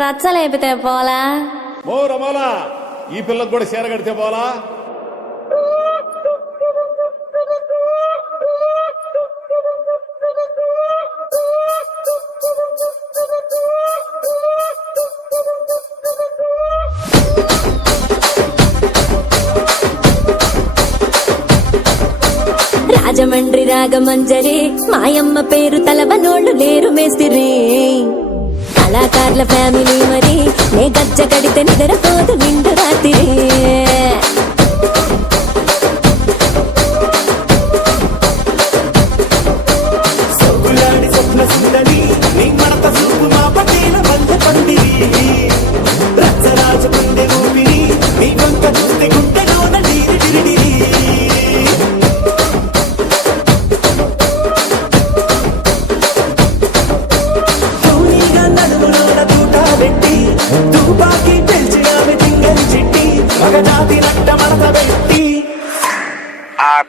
రచ్చలేపితే పోలా మో రమాలా ఈ పిల్లకు కూడా చీర కడితే పోలా. రాజమండ్రి రాగమంజరి మాయమ్మ పేరు తలవనోళ్ళు లేరు మేస్తిరి. కళాకారుల ఫ్యామిలీ మరి నే గజ్జ కడితే నిద్రపోదు నిండు రాత్రి.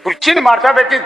కుర్చీని మార్చా పెట్టి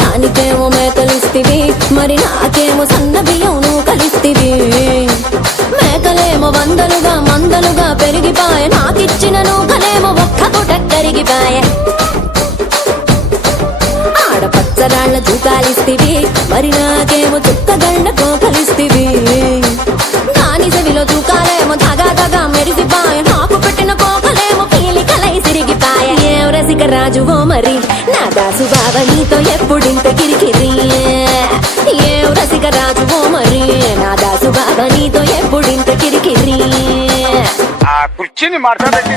దానికేమో మేకలిస్తివి మరి నాకేమో సన్న బియ్యం నువ్వు కలిస్తివి. మేకలేమో మందలుగా పెరిగిపాయ నాకిచ్చిన నూకలేమో ఒక్క పూట కరిగిపాయ. ఆడపచ్చరాళ్ల జూకాలిస్తివి మరి నాకేమో చుక్కగండ కోకలిస్తివి. దాని చెవిలో జూకాలేమో దగా మెరిసిపాయ నాకు పెట్టిన కోకలేమో పీలికలై సిరిగిపాయ. ఏం రసిక రాజువో మరి నా దాసు బావ నీతో ఎప్పుడింత కిరికిరి. ఏం రసిక రాజువో మరి నా దాసు బావ నీతో ఎప్పుడింత కిరికిరి. కుర్చీని మార్చా పెట్టి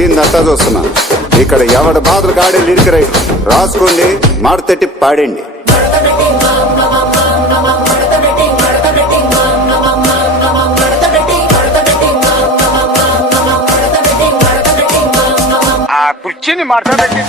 ఏందంతా చూస్తున్నా ఇక్కడ ఎవడ బాధలు గాడే లిరిక్ రైట్ రాసుకోండి మాడతెట్టి పాడండి. కుర్చీని మార్చా పెట్టి